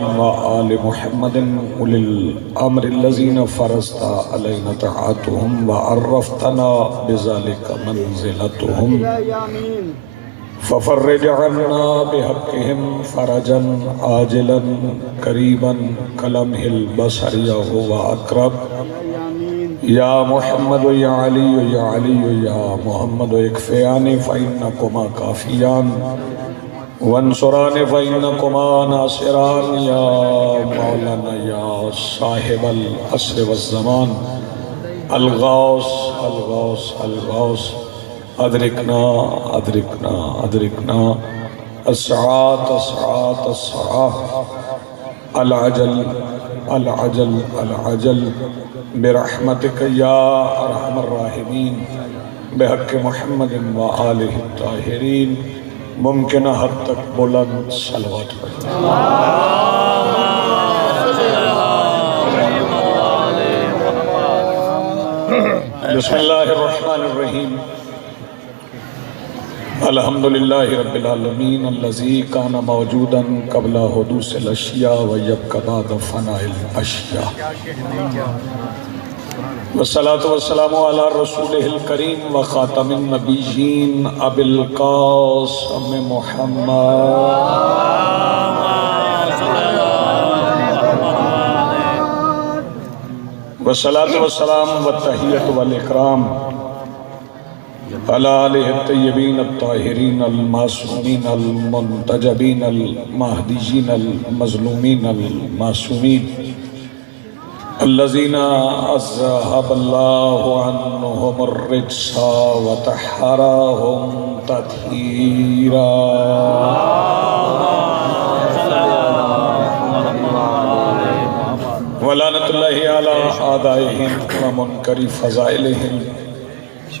وآل محمد أولي الأمر الذين فرضت علينا طاعتهم وعرفتنا بذلك منزلتهم ففرج عنا بحقهم فرجا عاجلا قريبا كلمح البصر وهو أقرب يا محمد يا علي يا علي يا محمد اكفياني فإنكما كافيان وانصران فإنكما ناصران يا مولانا يا صاحب العصر والزمان الغوث الغوث الغوث أدركنا أدركنا أدركنا الساعات الساعات الساعات العجل العجل العجل برحمتك يا أرحم الراحمين بحق محمد وآله الطاهرين ممکن حد تک بلند صلوات پڑھیں بسم اللہ الرحمن الرحیم الحمدللہ رب العالمین الذی کان موجودا قبل حدوث الاشیاء ویبقى بعد فناء الاشیاء والصلاة والسلام على رسوله الكريم وخاتم النبيين أبي القاسم محمد والصلاة والسلام والتحية والإكرام على آله الطيبين الطاهرين المعصومين المنتجبين المهديين المظلومين المعصومين الذين أذهب الله عنهم الرجس وطهرهم تطهيرا ولعنة الله على أعدائهم ومنكر فضائلهم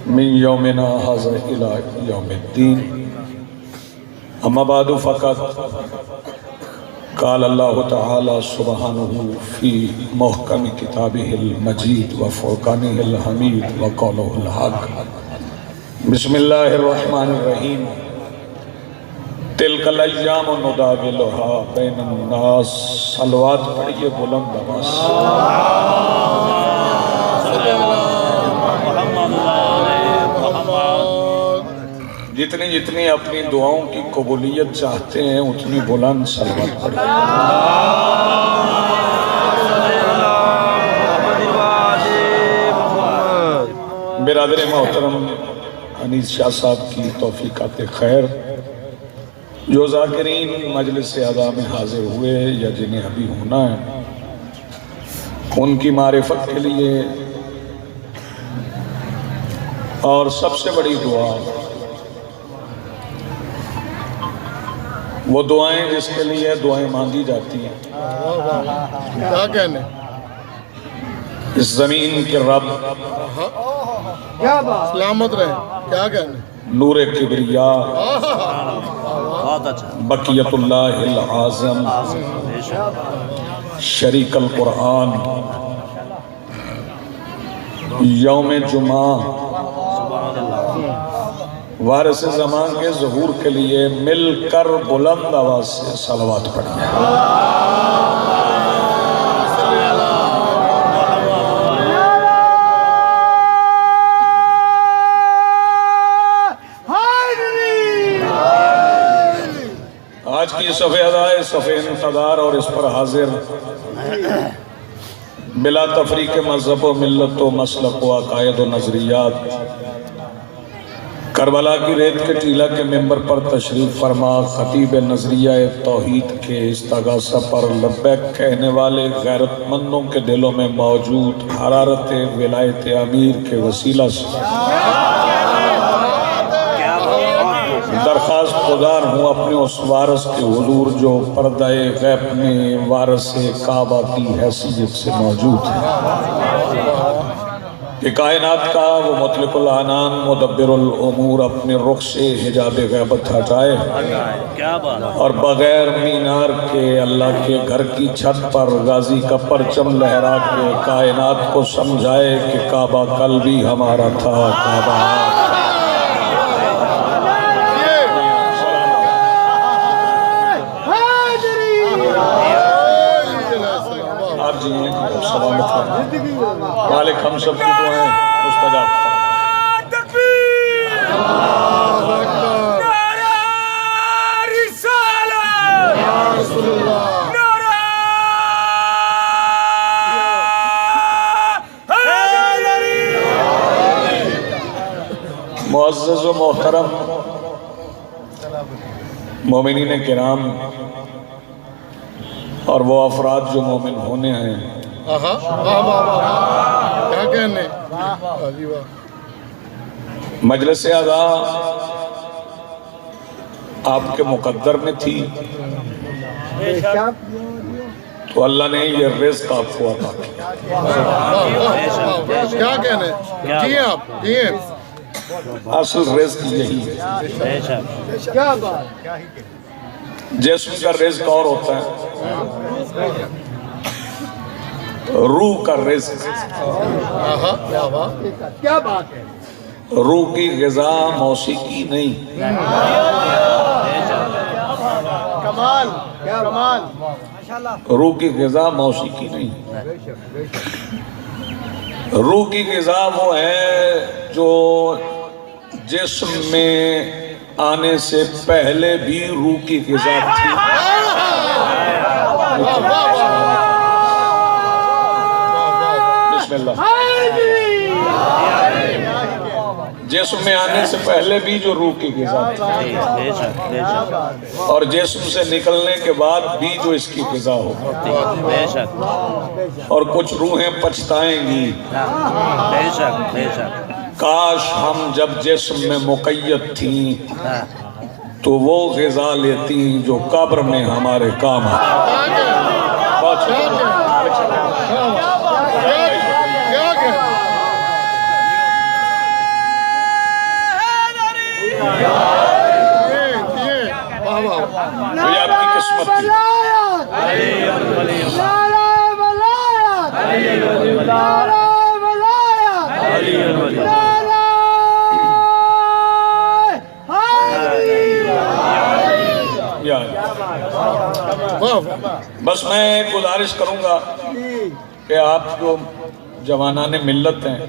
من يومنا هذا إلى يوم الدين أما بعد فقد قال الله تعالى سبحانه في محكم كتابه المجيد وفرقانه الحميد وقوله الحق بسم الله الرحمن الرحيم تلك الأيام نداولها بين الناس صلوات پڑھئے بلند آواز جتنی جتنی اپنی دعاؤں کی قبولیت چاہتے ہیں اتنی بلند صلوات پڑھیں برادر محترم انیس شاہ صاحب کی توفیقات خیر جو ذاکرین مجلس اعزا میں حاضر ہوئے یا جنہیں ابھی ہونا ہے ان کی معرفت کے لیے اور سب سے بڑی دعا وہ دعائیں جس کے لیے دعائیں مانگی جاتی ہیں کیا کہنے اس زمین کے رب سلامت رہے کیا کہنے نور کبریاء بقیت اللہ العظم شریک القرآن یوم جمعہ وارث زمان کے ظہور کے لیے مل کر بلند آواز سے صلوات پڑھیں آج کی صفحہ ادائے صفحہ انتظار اور اس پر حاضر بلا تفریق مذہب و ملت و مسلک و عقائد و نظریات کربلا کی ریت کے ٹیلہ کے ممبر پر تشریف فرما خطیب نظریہ توحید کے استغاثہ پر لبیک کہنے والے غیرت مندوں کے دلوں میں موجود حرارت ولایت امیر کے وسیلہ سے درخواست گزار ہوں اپنے اس وارث کے حضور جو پردہ غیب میں وارث کعبہ کی حیثیت سے موجود ہے کہ کائنات کا وہ مطلق العنان مدبر الامور اپنے رخ سے حجاب غیبت ہٹائے اور بغیر مینار کے اللہ کے گھر کی چھت پر غازی کا پرچم لہرا کے کائنات کو سمجھائے کہ کعبہ کل بھی ہمارا تھا کعبہ مالک ہم سب کی دعائیں مستجاب فرما۔ رسول اللہ معزز و محترم مومنین کرام اور وہ افراد جو مومن ہونے ہیں، واہ واہ واہ، کیا کہنے؟ جی واہ، مجلس اعضا آپ کے مقدر میں تھی تو اللہ نے یہ رزق آپ کو عطا کیا۔ کیا کہنے؟ جی آپ جی اصل رزق یہی ہے۔ کیا بات، جسم کا رزق اور ہوتا ہے، روح کا رزق، کیا بات ہے، روح کی غذا موسیقی نہیں، کمال کمال، روح کی غذا موسیقی نہیں، روح کی غذا وہ ہے جو جسم میں آنے سے پہلے بھی روح کی غذا تھی۔ بسم اللہ۔ جسم میں آنے سے پہلے بھی جو روح کی غذا تھی اور جسم سے نکلنے کے بعد بھی جو اس کی غذا ہوگی، اور کچھ روحیں پچھتائیں گی کاش ہم جب جسم میں مقید تھیں تو وہ غذا لیتی جو قبر میں ہمارے کام آتی۔ یہ آپ کی قسمت تھی۔ بس میں گزارش کروں گا کہ آپ جو جوانان ملت ہیں،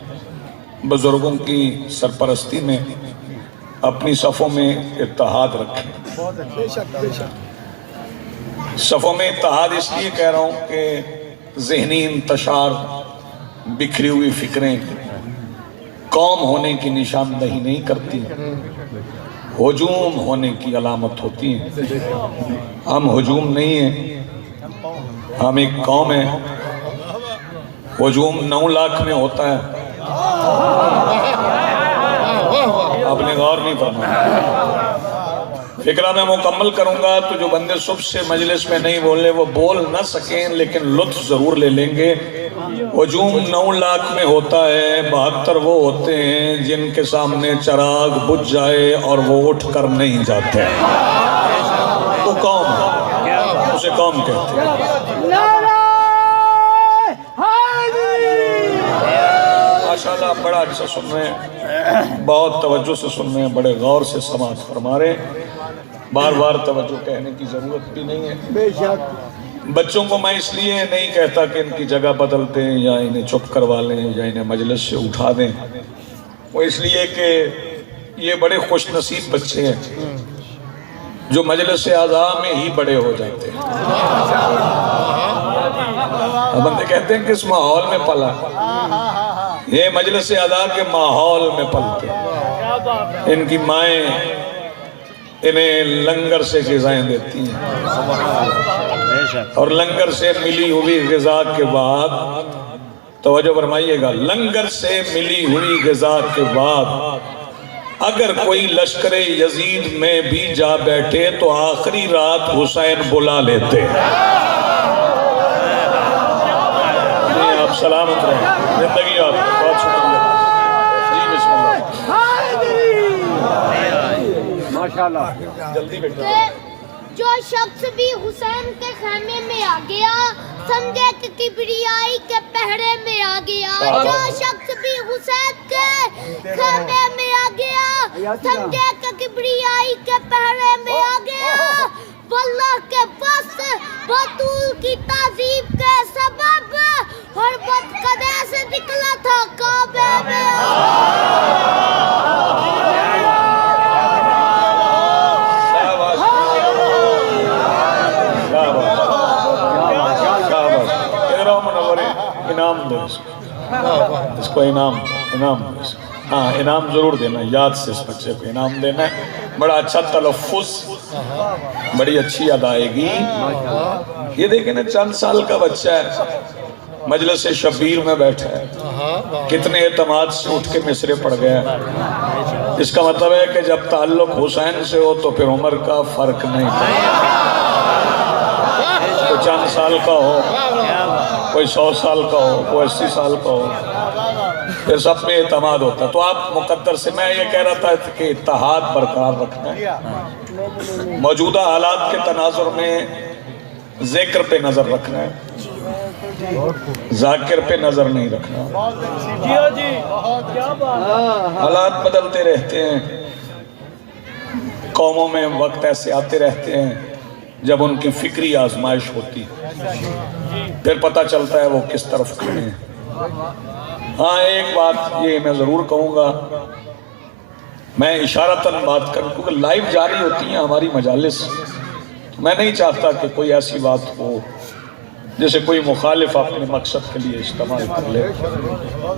بزرگوں کی سرپرستی میں اپنی صفوں میں اتحاد رکھیں۔ صفوں میں اتحاد اس لیے کہہ رہا ہوں کہ ذہنی انتشار، بکھری ہوئی فکریں قوم ہونے کی نشاندہی نہیں کرتی، ہجوم ہونے کی علامت ہوتی ہیں۔ ہم ہجوم نہیں ہیں، ہم ایک قوم ہیں۔ ہجوم 9 لاکھ میں ہوتا ہے، آپ نے غور نہیں فرمایا۔ فکرہ میں مکمل کروں گا تو جو بندے صبح سے مجلس میں نہیں بولے وہ بول نہ سکیں لیکن لطف ضرور لے لیں گے۔ ہجوم 9 لاکھ میں ہوتا ہے، 72 وہ ہوتے ہیں جن کے سامنے چراغ بجھ جائے اور وہ اٹھ کر نہیں جاتے، وہ قوم ہے، اسے قوم کہتے ہیں۔ ماشاءاللہ بڑا اچھا سن رہے ہیں، بہت توجہ سے سن رہے ہیں، بڑے غور سے سماعت فرما رہے ہیں۔ بار بار توجہ کہنے کی ضرورت بھی نہیں ہے۔ بچوں کو میں اس لیے نہیں کہتا کہ ان کی جگہ بدل دیں یا انہیں چپ کروا لیں یا انہیں مجلس سے اٹھا دیں، وہ اس لیے کہ یہ بڑے خوش نصیب بچے ہیں جو مجلس اعضاء میں ہی بڑے ہو جاتے ہیں۔ بندے کہتے ہیں کہ اس ماحول میں پلا، یہ مجلس اعضاء کے ماحول میں پلتے ہیں۔ ان کی مائیں انہیں لنگر سے غذائیں دیتی ہیں، اور لنگر سے ملی ہوئی غذا کے بعد، توجہ فرمائیے گا، لنگر سے ملی ہوئی غذا کے بعد اگر کوئی لشکر یزید میں بھی جا بیٹھے تو آخری رات حسین بلا لیتے ہیں۔ آپ سلامت رہیں، زندگی آپ کو بہت شکریہ جی۔ بسم اللہ، ماشاءاللہ، جلدی بیٹھا۔ جو شخص بھی حسین کے خیمے میں آ گیا سمجھے کہ کبریائی کے پہرے میں آ گیا۔ جو شخص بھی حسین کے خیمے میں آ گیا سمجھے کہ کبریائی کے پہرے میں آ گیا۔ واللہ کے بس بطول کی تعظیم کے سبب حرمت قدر انعام دو اس کو انعام دو اس کو۔ ہاں انعام ضرور دینا، یاد سے اس بچے کو انعام دینا ہے۔ بڑا اچھا تلفظ، بڑی اچھی ادائیگی۔ یہ دیکھیں نا چند سال کا بچہ ہے، مجلس شبیر میں بیٹھا ہے، کتنے اعتماد سے اٹھ کے مصرے پڑھ گیا۔ اس کا مطلب ہے کہ جب تعلق حسین سے ہو تو پھر عمر کا فرق نہیں، کوئی چند سال کا ہو، کوئی 100 سال کا ہو، کوئی 80 سال کا ہو، پھر سب میں اعتماد ہوتا ہے۔ تو آپ مقدر سے میں یہ کہہ رہا تھا کہ اتحاد برقرار رکھنا ہے، موجودہ حالات کے تناظر میں ذکر پہ نظر رکھنا ہے، ذاکر پہ نظر نہیں رکھنا۔ حالات بدلتے رہتے ہیں، قوموں میں وقت ایسے آتے رہتے ہیں جب ان کی فکری آزمائش ہوتی ہے، پھر پتہ چلتا ہے وہ کس طرف کھڑے ہیں۔ ہاں ایک بات یہ میں ضرور کہوں گا، میں اشارتاً بات کروں کیونکہ لائیو جاری ہوتی ہیں ہماری مجالس، میں نہیں چاہتا کہ کوئی ایسی بات ہو جیسے کوئی مخالف اپنے مقصد کے لیے استعمال کر لے۔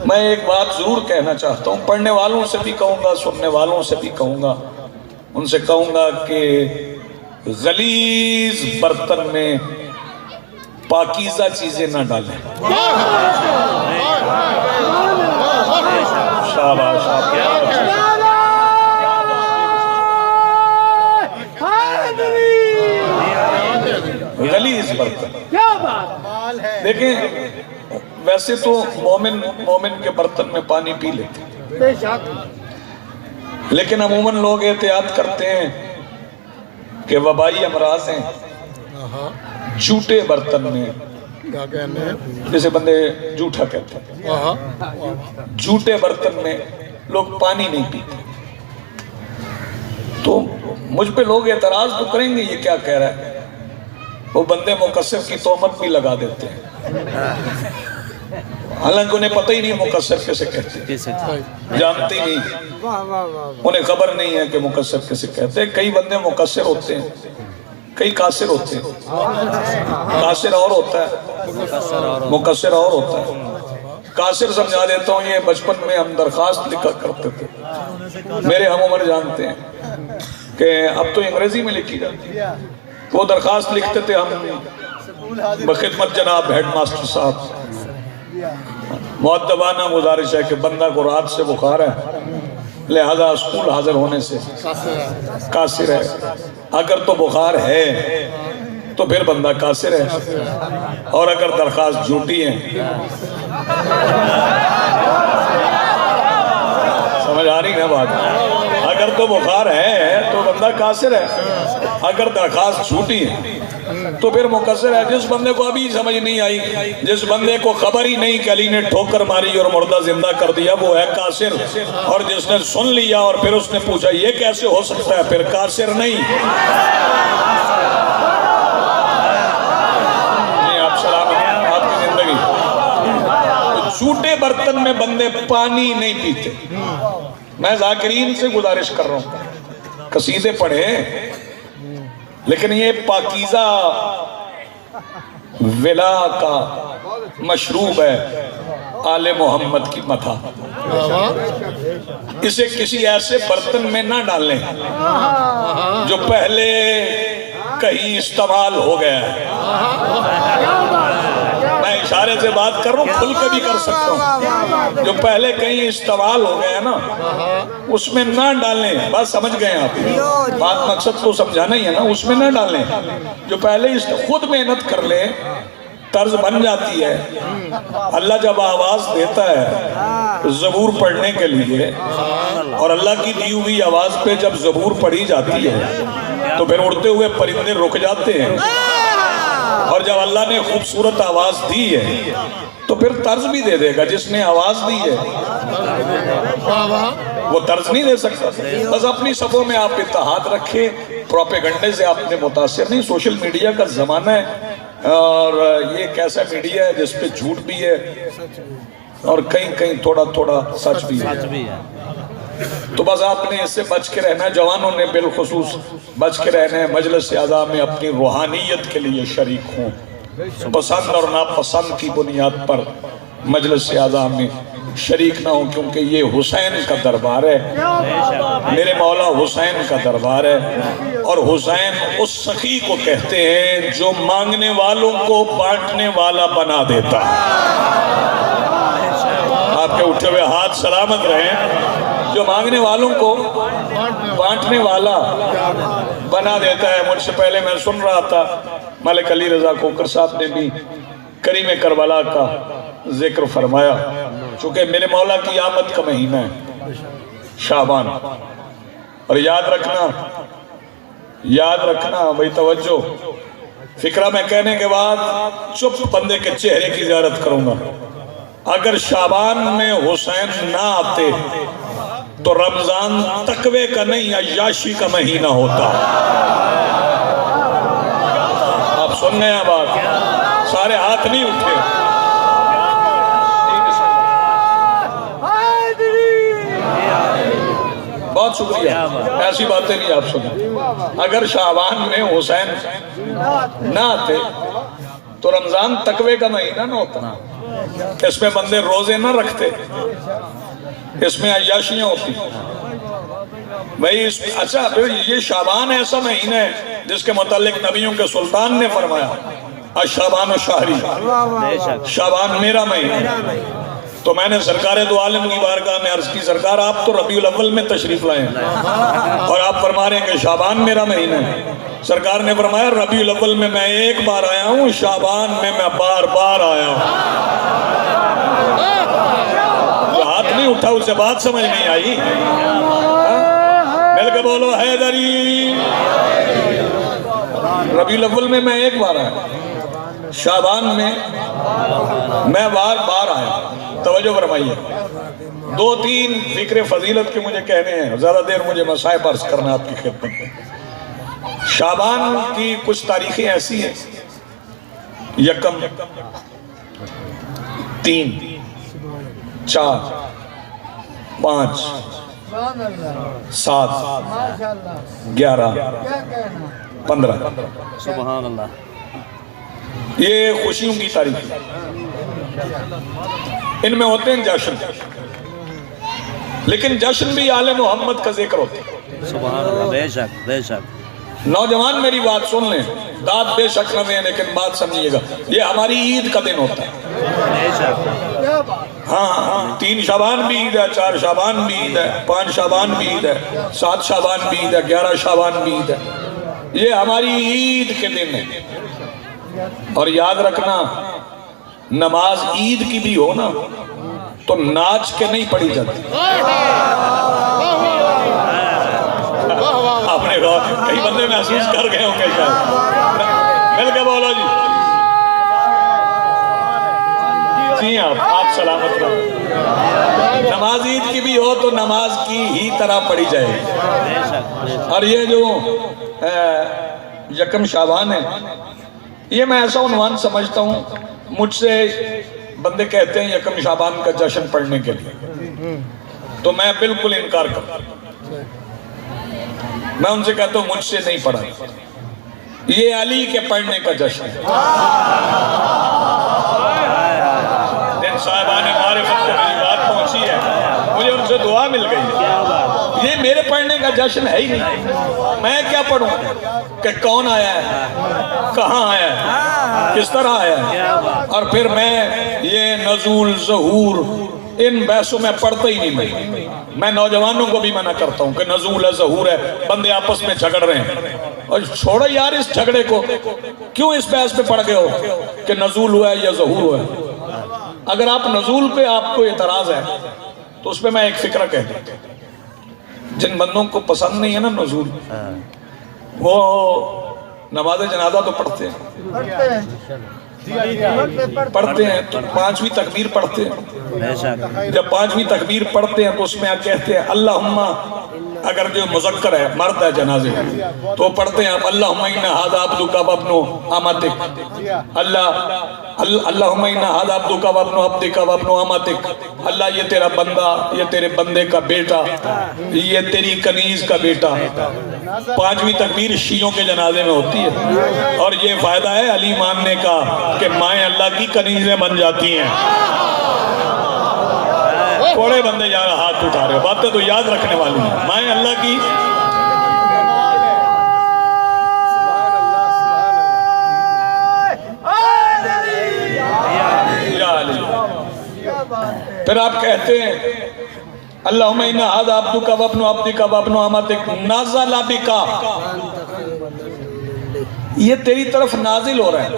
میں ایک بات ضرور کہنا چاہتا ہوں، پڑھنے والوں سے بھی کہوں گا، سننے والوں سے بھی کہوں گا، ان سے کہوں گا کہ غلیظ برتن میں پاکیزہ چیزیں نہ ڈالیں۔ شاباش غلیظ برتن۔ دیکھیں ویسے تو مومن کے برتن میں پانی پی لیتے، لیکن عموماً لوگ احتیاط کرتے ہیں کہ وبائی امراض ہیں، جھوٹے برتن میں، جیسے بندے جھوٹا کہتے ہیں، جھوٹے برتن میں لوگ پانی نہیں پیتے۔ تو مجھ پہ لوگ اعتراض تو کریں گے یہ کیا کہہ رہا ہے، وہ بندے مقصر کی تہمت بھی لگا دیتے ہیں، حالانکہ انہیں پتہ ہی نہیں مقصر کیسے کہتے ہیں، جانتے ہی نہیں، انہیں خبر نہیں ہے کہ مقصر کیسے کہتے ہیں۔ کئی بندے مقصر ہوتے ہیں، کئی قاصر ہوتے ہیں، قاصر اور ہوتا ہے، مقصر اور ہوتا ہے۔ قاصر سمجھا دیتا ہوں، یہ بچپن میں ہم درخواست لکھا کرتے تھے، میرے ہم عمر جانتے ہیں کہ اب تو انگریزی میں لکھی جاتی ہے، وہ درخواست لکھتے تھے ہم بخدمت جناب ہیڈ ماسٹر صاحب، مؤدبانہ گزارش ہے کہ بندہ کو رات سے بخار ہے لہذا اسکول حاضر ہونے سے قاصر ہے، اگر تو بخار ہے تو پھر بندہ قاصر ہے، اور اگر درخواست جھوٹی ہے، سمجھ آ رہی ہے بات، اگر تو بخار ہے تو بندہ قاصر ہے، اگر درخواست جھوٹی ہے تو پھر مقصر ہے۔ جس بندے کو ابھی سمجھ نہیں آئی، جس بندے کو خبر ہی نہیں کہ علی نے ٹھوکر ماری اور مردہ زندہ کر دیا، وہ ہے قاصر، اور جس نے سن لیا اور پھر اس نے پوچھا یہ کیسے ہو سکتا ہے، پھر قاصر نہیں۔ آپ سلام آپ کی زندگی، جھوٹے برتن میں بندے پانی نہیں پیتے۔ میں ذاکرین سے گزارش کر رہا ہوں، قصیدے پڑھیں، لیکن یہ پاکیزہ ولا کا مشروب ہے آل محمد کی مدح، اسے کسی ایسے برتن میں نہ ڈالیں جو پہلے کہیں استعمال ہو گیا ہے۔ میں اشارے سے بات کر رہا ہوں، کھل کے بھی کر سکتا ہوں، جو پہلے کہیں استعمال ہو گیا نا اس میں نہ ڈالیں، بات سمجھ گئے آپ، بات مقصد کو سمجھانا ہی ہے نا، اس میں نہ ڈالیں، جو پہلے خود محنت کر لیں، طرز بن جاتی ہے۔ اللہ جب آواز دیتا ہے زبور پڑھنے کے لیے، اور اللہ کی دی ہوئی آواز پہ جب زبور پڑھی جاتی ہے تو پھر اڑتے ہوئے پرندے رک جاتے ہیں، اور جب اللہ نے خوبصورت آواز دی ہے تو پھر طرز بھی دے دے گا۔ جس نے آواز دی ہے وہ طرز نہیں دے سکتا۔ بس اپنی صفوں میں آپ اتحاد رکھیں، پروپیگنڈے سے آپ نے متاثر نہیں۔ سوشل میڈیا کا زمانہ ہے، اور یہ ایک ایسا میڈیا ہے جس پہ جھوٹ بھی ہے اور کہیں تھوڑا تھوڑا سچ بھی ہے، تو بس آپ نے اس سے بچ کے رہنا ہے، جوانوں نے بالخصوص بچ کے رہنا ہے۔ مجلس اعضاء میں اپنی روحانیت کے لیے شریک ہوں، پسند اور ناپسند کی بنیاد پر مجلس اعظم میں شریک نہ ہوں، کیونکہ یہ حسین کا دربار ہے، میرے مولا حسین کا دربار ہے، اور حسین اس سخی کو کہتے ہیں جو مانگنے والوں کو بانٹنے والا بنا دیتا ہے۔ آپ کے اٹھے ہوئے ہاتھ سلامت رہیں، جو مانگنے والوں کو بانٹنے والا بنا دیتا ہے۔ مجھ سے پہلے میں سن رہا تھا ملک علی رضا کوکر صاحب نے بھی کریم کربلا کا ذکر فرمایا، چونکہ میرے مولا کی آمد کا مہینہ ہے شعبان، اور یاد رکھنا بھئی توجہ، فکرہ میں کہنے کے بعد چپ بندے کے چہرے کی زیارت کروں گا۔ اگر شعبان میں حسین نہ آتے تو رمضان تقوی کا نہیں عیاشی کا مہینہ ہوتا۔ آپ سن گئے ہیں بات، سارے ہاتھ نہیں اٹھے۔ بہت شکریہ، ایسی باتیں نہیں آپ سنیں۔ اگر شعبان میں حسین نہ آتے تو رمضان تقوی کا مہینہ نہ ہوتا، اس میں بندے روزے نہ رکھتے، اس میں عیاشیاں ہوتی۔ بھئی اچھا، یہ شعبان ایسا مہینہ ہے جس کے متعلق نبیوں کے سلطان نے فرمایا الشعبان شہری، شعبان میرا مہینہ۔ تو میں نے سرکار دو عالم کی بارگاہ میں عرض کی، سرکار آپ تو ربیع الاول میں تشریف لائیں اور آپ فرما رہے ہیں کہ شعبان میرا مہینہ ہے۔ سرکار نے فرمایا ربیع الاول میں میں ایک بار آیا ہوں، شعبان میں میں بار بار آیا ہوں۔ جو ہاتھ نہیں اٹھا اسے بات سمجھ نہیں آئی؟ مل کے بولو حیدری۔ ربیع الاول میں میں ایک بار آیا، شعبان میں میں بار بار آیا۔ توجہ فرمائیے، دو تین ذکر فضیلت کے مجھے کہنے ہیں، زیادہ دیر مجھے مسائب عرض کرنا آپ کی خدمت میں۔ شعبان کی کچھ تاریخیں ایسی ہیں، یکم، 3، 4، 5، 7، 11، 15۔ سبحان اللہ۔ یہ خوشیوں کی تاریخ، ان میں ہوتے ہیں جشن، لیکن جشن بھی آل محمد کا ذکر ہوتا ہے۔ سبحان اللہ، بے شک بے شک۔ نوجوان میری بات سن لیں، داد بے شک نہ دیں لیکن بات سمجھیے گا، یہ ہماری عید کا دن ہوتا ہے۔ بے شک۔ ہاں، 3 شعبان بھی عید ہے، 4 شعبان بھی عید ہے، 5 شعبان بھی عید ہے، 7 شعبان بھی عید ہے، 11 شعبان بھی عید ہے۔ یہ ہماری عید کے دن ہے۔ اور یاد رکھنا، نماز عید کی بھی ہو نا تو ناچ کے نہیں پڑھی جاتی۔ آپ نے کہا کئی بندے محسوس کر گئے ہوں گے شاید، مل کے بولو جی۔ جی آپ سلامت رہو۔ نماز عید کی بھی ہو تو نماز کی ہی طرح پڑھی جائے۔ اور یہ جو یکم شعبان ہے، یہ میں ایسا عنوان سمجھتا ہوں، مجھ سے بندے کہتے ہیں یکم شعبان کا جشن پڑھنے کے لیے، تو میں بالکل انکار کرتا ہوں۔ میں ان سے کہتا ہوں مجھ سے نہیں پڑھا، یہ علی کے پڑھنے کا جشن ہے۔ جن صاحبان معرفت کو میری بات پہنچی ہے، مجھے ان سے دعا مل گئی، یہ میرے پڑھنے کا جشن ہے ہی نہیں۔ میں کیا پڑھوں کہ کون آیا ہے، کہاں آیا ہے، کس طرح آیا ہے، اور پھر میں یہ نزول ظہور ان بحثوں میں پڑھتا ہی نہیں۔ میں نوجوانوں کو بھی منع کرتا ہوں کہ نزول ہے ظہور ہے، بندے آپس میں جھگڑ رہے ہیں، اور چھوڑو یار اس جھگڑے کو، کیوں اس بحث پہ پڑ گئے ہو کہ نزول ہوا ہے یا ظہور ہوا ہے؟ اگر آپ نزول پہ آپ کو اعتراض ہے تو اس پہ میں ایک فکرہ کہہ دوں، جن بندوں کو پسند نہیں ہے نا نزول، وہ نماز جنازہ تو پڑھتے ہیں، تو 5ویں تکبیر پڑھتے ہیں۔ جب 5ویں تکبیر پڑھتے ہیں تو اس میں کہتے ہیں اللہم، اگر جو مذکر ہے مرد ہے جنازے تو پڑھتے ہیں اللہم انا ھذا عبدک وابن امتک، اللہم انا ھذا عبدک وابن عبدک وابن امتک، اللہ یہ تیرا بندہ، یہ تیرے بندے کا بیٹا، یہ تیری کنیز کا بیٹا۔ 5ویں تکبیر شیعوں کے جنازے میں ہوتی ہے، اور یہ فائدہ ہے علی ماننے کا کہ مائیں اللہ کی کنیزیں بن جاتی ہیں۔ تھوڑے بندے یار ہاتھ اٹھا رہے ہو، باتیں تو یاد رکھنے والی ہیں. میں اللہ کی پھر آپ کہتے ہیں اللہم انا ھذا عبدک وابن عبدک وابن امتک نازل بک، یہ تیری طرف نازل ہو رہا ہے.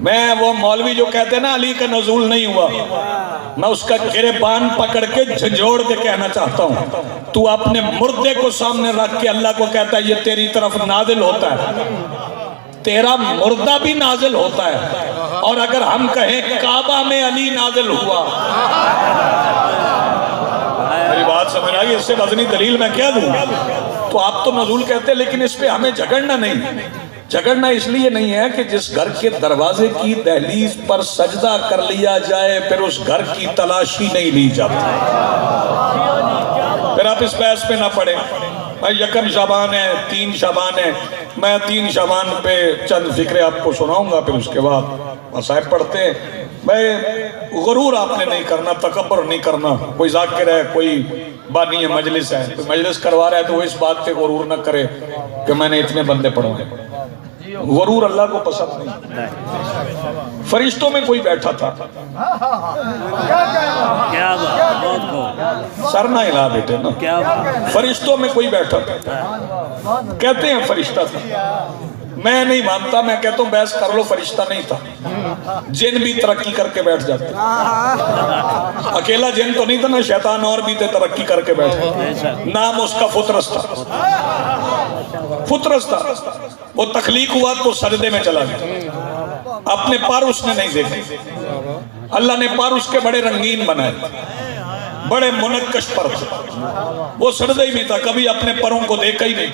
میں وہ مولوی جو کہتے ہیں نا علی کا نزول نہیں ہوا، میں اس کا گریبان پکڑ کے جھنجھوڑ کے کہنا چاہتا ہوں تو اپنے مردے کو سامنے رکھ کے اللہ کو کہتا ہے یہ تیری طرف نازل ہوتا ہے. تیرا مردہ بھی نازل ہوتا ہے. اور اگر ہم کہیں کعبہ میں علی نازل ہوا، میری بات سمجھ آئی، اس سے وزنی دلیل میں کیا دوں؟ تو آپ تو نزول کہتے ہیں، لیکن اس پہ ہمیں جھگڑنا نہیں. جھگڑنا اس لیے نہیں ہے کہ جس گھر کے دروازے کی دہلیز پر سجدہ کر لیا جائے پھر اس گھر کی تلاشی نہیں لی جاتی. پھر آپ اس بحث پہ نہ پڑیں. یکم شعبان ہے، 3 شعبان ہے، میں 3 شعبان پہ چند فکرے آپ کو سناؤں گا، پھر اس کے بعد مصائب پڑھتے ہیں. میں غرور آپ نے نہیں کرنا، تکبر نہیں کرنا. کوئی ذاکر ہے، کوئی بانی ہے، مجلس ہے، کوئی مجلس کروا رہا ہے تو وہ اس بات پہ غرور نہ کرے کہ میں نے اتنے بندے پڑھوائے. غرور اللہ کو پسند نہیں. فرشتوں میں کوئی بیٹھا تھا، کیا بات، بہت خوب، سر نہ ہلا بیٹے نا. کیا بات. فرشتوں میں کوئی بیٹھا تھا، کہتے ہیں فرشتہ تھا. میں نہیں مانتا، میں کہتا ہوں بحث کر لو، فرشتہ نہیں تھا. جن بھی ترقی کر کے بیٹھ جاتے. اکیلا جن تو نہیں تھا نا، شیطان اور بھی تھے ترقی کر کے بیٹھے. نام اس کا فطرس تھا. فطرس تھا. وہ تخلیق ہوا تو سجدے میں چلا گیا. اپنے پر اس نے نہیں دیکھے. اللہ نے پر اس کے بڑے رنگین بنائے، بڑے منقش پر تھے. وہ سجدے میں تھا، کبھی اپنے پروں کو دیکھا ہی نہیں.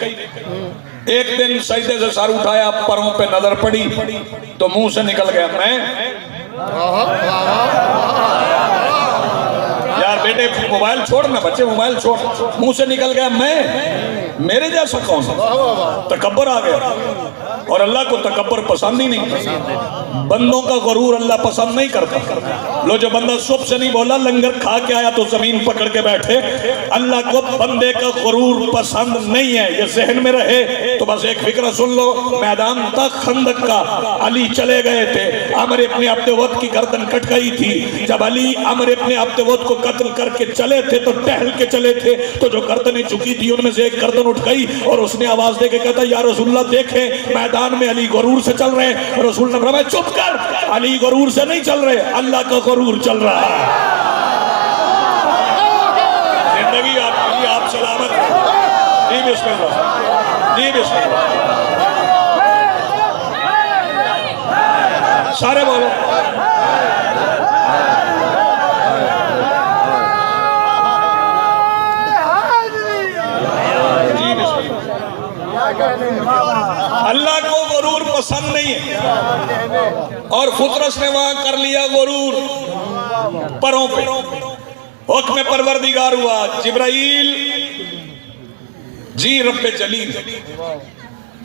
ایک دن سجدے سے سر اٹھایا، پروں پہ نظر پڑی تو منہ سے نکل گیا میں. یار بیٹے موبائل چھوڑنا، بچے موبائل چھوڑ. منہ سے نکل گیا میں، میرے جیسا کون سا؟ تکبر آ گیا. اور اللہ کو تکبر پسند ہی نہیں. بندوں کا غرور اللہ پسند نہیں کرتا. لو جو بندہ صبح سے نہیں بولا، لنگر کھا کے آیا تو زمین پکڑ کے بیٹھے. اللہ کو بندے کا غرور پسند نہیں ہے. یہ ذہن میں رہے تو بس ایک فکرہ سن لو. میدان تھا خندق کا، علی چلے گئے تھے. عمر ابن عبد ود کی گردن کٹ گئی تھی. جب علی عمر ابن عبد ود کو قتل کر کے چلے تھے تو ٹہل کے چلے تھے، تو جو گردنیں جھکی تھی ان میں سے ایک گردن اٹھ گئی اور اس نے آواز دے کے کہتا یا رسول اللہ دیکھیں میدان میں علی غرور سے چل رہے ہیں. رسول نے فرمایا چپ کر، علی غرور سے نہیں چل رہے، اللہ کا غرور چل رہا ہے. زندگی آپ کی، آپ سلامت ہیں. جی بسم اللہ، جی بسم اللہ. سارے بولو. اللہ کو غرور پسند نہیں ہے. اور فطرس نے وہاں کر لیا غرور پروں پہ. حکم پروردگار ہوا، جبرائیل جی رب جلیل،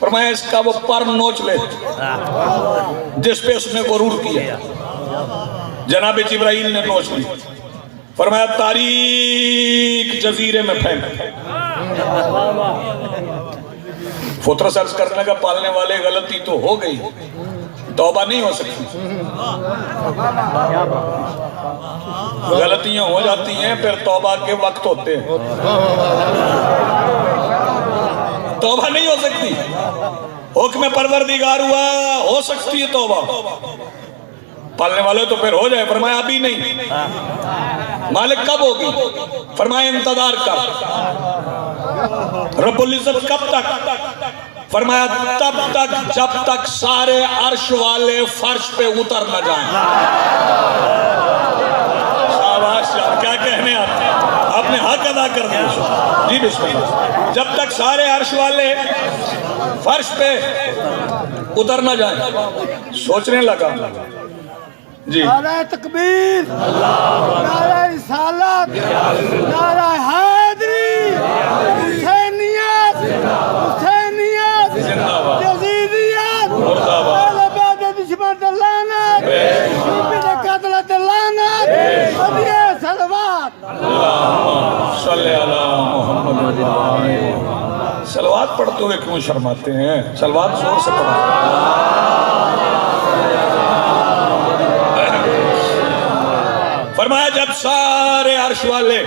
فرمایا اس کا وہ پر نوچ لے جس پہ اس نے غرور کیا. جناب جبرائیل نے نوچ لی. فرمایا تاریک جزیرے میں پھینک. فطرس عرض کرنے کا پالنے والے غلطی تو ہو گئی، توبہ نہیں ہو سکتی. غلطیاں ہو جاتی ہیں پھر توبہ کے وقت ہوتے ہیں. توبہ نہیں ہو سکتی. حکم پروردگار ہوا، ہو سکتی ہے توبہ. پالنے والے تو پھر ہو جائے. فرمایا ابھی نہیں. مالک کب ہوگی؟ فرمایا انتظار کر. رب العزت کب تک؟ فرمایا تب تک جب تک سارے عرش والے فرش پہ اتر نہ جائیں. شاباش یار، کیا کہنے آپ نے حق ادا کر دیا. جی بسم اللہ. جب تک سارے عرش والے فرش پہ اتر نہ جائیں. سوچنے لگا جی. نعرہ تکبیر، نعرہ رسالت، نعرہ حیدری، حسینیت، حسینیت، یزیدیت، اہل بیت دشمن لعنت، شیعہ قتل لعنت، پڑھتے ہوئے کیوں شرماتے ہیں؟ سلوات زور سے پڑھا. فرمایا جب سارے عرش والے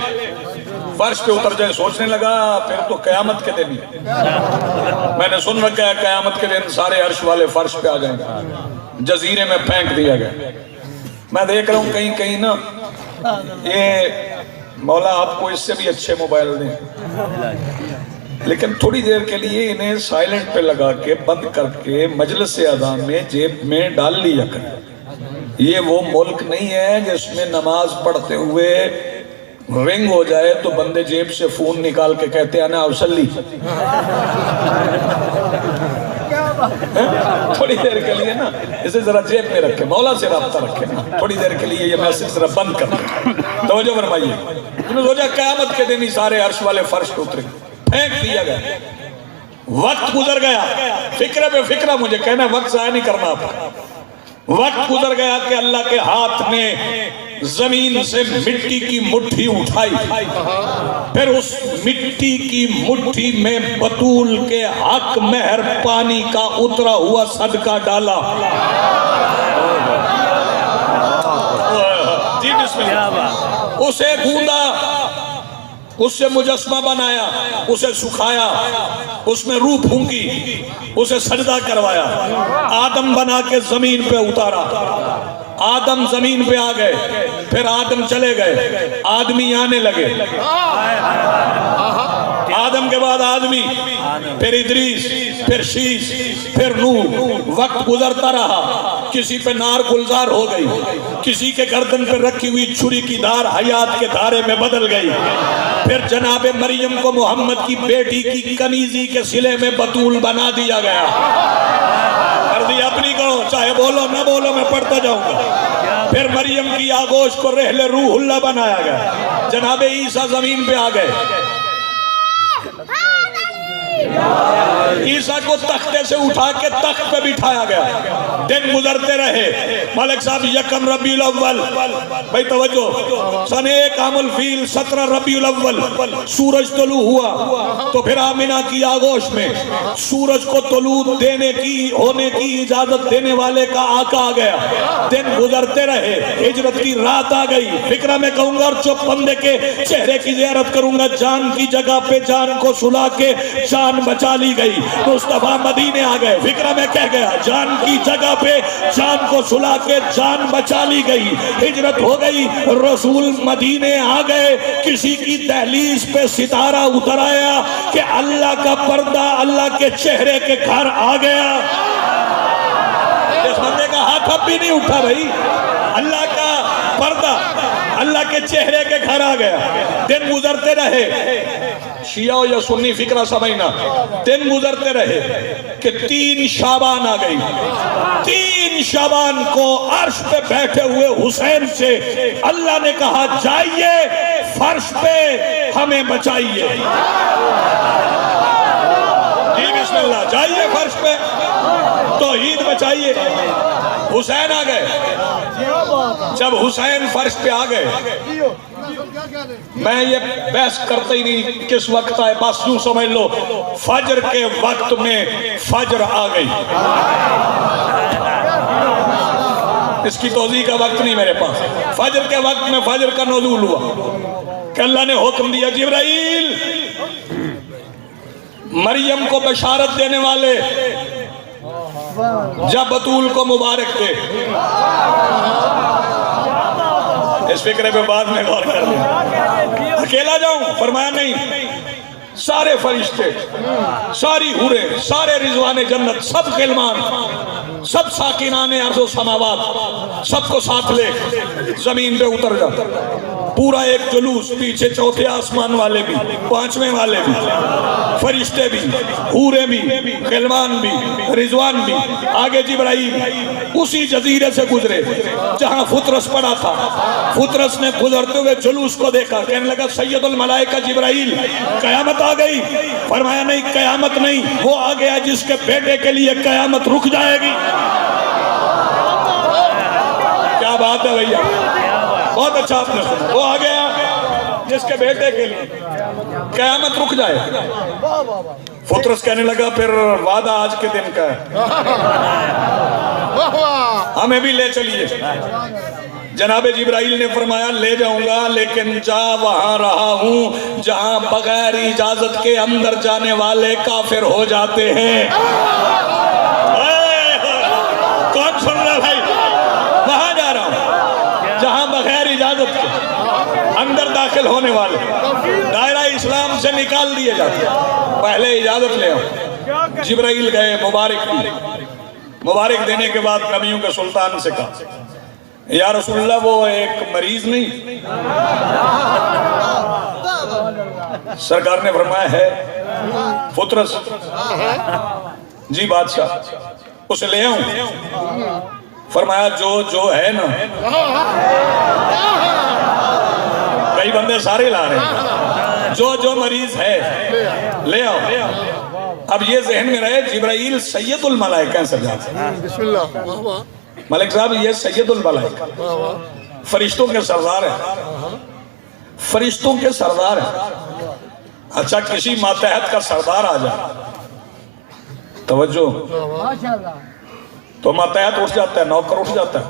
فرش پہ اتر جائے سوچنے لگا پھر تو قیامت کے دن ہی میں نے سن رکھا ہے قیامت کے دن سارے عرش والے فرش پہ آ جائیں گے جزیرے میں پھینک دیا گیا. میں دیکھ رہا ہوں کہیں کہیں نا یہ مولا آپ کو اس سے بھی اچھے موبائل دیں لیکن تھوڑی دیر کے لیے انہیں سائلنٹ پہ لگا کے بند کر کے مجلس اذان میں جیب میں ڈال لیا کریں. یہ وہ ملک نہیں ہے جس میں نماز پڑھتے ہوئے رنگ ہو جائے تو بندے جیب سے فون نکال کے کہتے ہیں انا اوسلی. تھوڑی دیر کے لیے نا اسے ذرا جیب میں رکھے مولا سے رابطہ رکھے نا تھوڑی دیر کے لیے یہ میسج ذرا بند کر دیں. توجہ فرمائیے. انہوں نے سوچا قیامت کے دن ہی سارے عرش والے فرش پہ اترے پھینک دیا گیا. وقت گزر گیا فکرہ پہ فکرہ مجھے کہنا وقت ضائع نہیں کرنا آپ. وقت گزر گیا کہ اللہ کے ہاتھ نے زمین سے مٹی کی مٹھی اٹھائی پھر اس مٹی کی مٹھی میں بطول کے حق مہر پانی کا اترا ہوا صدقہ ڈالا. جی بسم اللہ. اسے گوندا اس سے مجسمہ بنایا اسے سکھایا اس میں روح پھونکی اسے سجدہ کروایا. آدم بنا کے زمین پہ اتارا. آدم زمین پہ آ گئے پھر آدم چلے گئے آدمی آنے لگے. آدم کے بعد آدمی پھر ادریس پھر شیش پھر نوح. وقت گزرتا رہا کسی پہ نار گلزار ہو گئی کسی کے گردن پہ رکھی ہوئی چھری کی دھار حیات کے دھارے میں بدل گئی. پھر جناب مریم کو محمد کی بیٹی کی کنیزی کے سلے میں بطول بنا دیا گیا. عرضی اپنی کہو چاہے بولو نہ بولو میں پڑھتا جاؤں گا. پھر مریم کی آغوش کو رحل روح اللہ بنایا گیا. جناب عیسیٰ زمین پہ آ گئے. عیسیٰ کو تختے سے اٹھا کے تخت پہ بٹھایا گیا. دن گزرتے رہے. ملک صاحب یکم ربیع الاول بھائی توجہ سن 1 عام الفیل 17 ربیع الاول سورج طلوع ہوا تو پھر آمنہ کی آغوش میں سورج کو طلوع دینے کی ہونے کی اجازت دینے والے کا آقا آ گیا. دن گزرتے رہے ہجرت کی رات آ گئی. فکرہ میں کہوں گا اور چپ بندے کے چہرے کی زیارت کروں گا. جان کی جگہ پہ جان کو سلا کے جان بچا لی گئی. مصطفیٰ مدینے آ گئے. فکرہ میں کہہ گیا جان کی جگہ پہ جان کو سلا کے جان بچا لی گئی. ہجرت ہو گئی رسول مدینے آ گئے. کسی کی دہلیز پہ ستارہ اتر آیا کہ اللہ کا پردہ اللہ کے چہرے کے گھر آ گیا. اس بندے کا ہاتھ اب بھی نہیں اٹھا بھائی. اللہ کا پردہ اللہ کے چہرے کے گھر آ گیا. دن گزرتے رہے شیعہ یا سنی فکرہ سمجھنا. دن گزرتے رہے کہ 3 شعبان آ گئی. 3 شعبان کو عرش پہ بیٹھے ہوئے حسین سے اللہ نے کہا جائیے فرش پہ ہمیں بچائیے. جی بسم اللہ جائیے فرش پہ توحید بچائیے. حسین آ گئے. جب حسین فرش پہ آ گئے میں یہ بحث کرتا ہی نہیں کس وقت آئے بس یوں سمجھ لو فجر کے وقت میں فجر آ گئی. اس کی توضیح کا وقت نہیں میرے پاس. فجر کے وقت میں فجر کا نزول ہوا کہ اللہ نے حکم دیا جبرائیل مریم کو بشارت دینے والے جب بطول کو مبارک دے. اس فکرے پہ بعد میں غور کر لیں. اکیلا جاؤں فرمایا نہیں. سارے فرشتے ساری حوریں سارے رضوان جنت سب غلمان سب ساکنان ارض و سماوات سب کو ساتھ لے زمین پہ اتر جا. پورا ایک جلوس پیچھے چوتھے آسمان والے بھی 5ویں والے بھی فرشتے بھی حوریں بھی غلمان بھی رضوان بھی. آگے جبرائیل اسی جزیرے سے گزرے جہاں فطرس پڑا تھا. فطرس نے گزرتے ہوئے جلوس کو دیکھا کہنے لگا سید الملائکہ جبرائیل قیامت آ گئی. فرمایا نہیں قیامت نہیں وہ آ گیا جس کے بیٹے کے لیے قیامت رک جائے گی. کیا بات ہے بھیا بہت اچھا آپ نے سنا. وہ آ گیا جس کے بیٹے کے لیے قیامت رک جائے. فطرس کہنے لگا پھر وعدہ آج کے دن کا ہے، واہ واہ ہمیں بھی لے چلیے۔ جناب جبرائیل نے فرمایا لے جاؤں گا، لیکن جا وہاں رہا ہوں جہاں بغیر اجازت کے اندر جانے والے کافر ہو جاتے ہیں۔ کون سن رہا بھائی؟ وہاں جا رہا ہوں جہاں بغیر اجازت کے اندر داخل ہونے والے دائرہ اسلام سے نکال دیے جاتے ہیں، پہلے اجازت لے آؤ۔ جبرائیل گئے، مبارک دینے کے بعد نبیوں کے سلطان سے کہا یا رسول اللہ وہ ایک مریض نہیں؟ سرکار نے فرمایا ہے فطرس۔ جی بادشاہ، اسے لے آؤں؟ فرمایا جو ہے نا، کئی بندے سارے لا رہے ہیں، جو مریض ہے لے آؤ۔ اب یہ ذہن میں رہے جبرائیل سید الملائکہ ہیں سرکار، بسم اللہ، واہ واہ ملک صاحب یہ سید الملائکہ، واہ واہ، فرشتوں کے سردار ہیں، فرشتوں کے سردار ہیں۔ اچھا کسی ماتحت کا سردار آ جائے، توجہ، تو ماتحت اٹھ جاتا ہے، نوکر اٹھ جاتا ہے،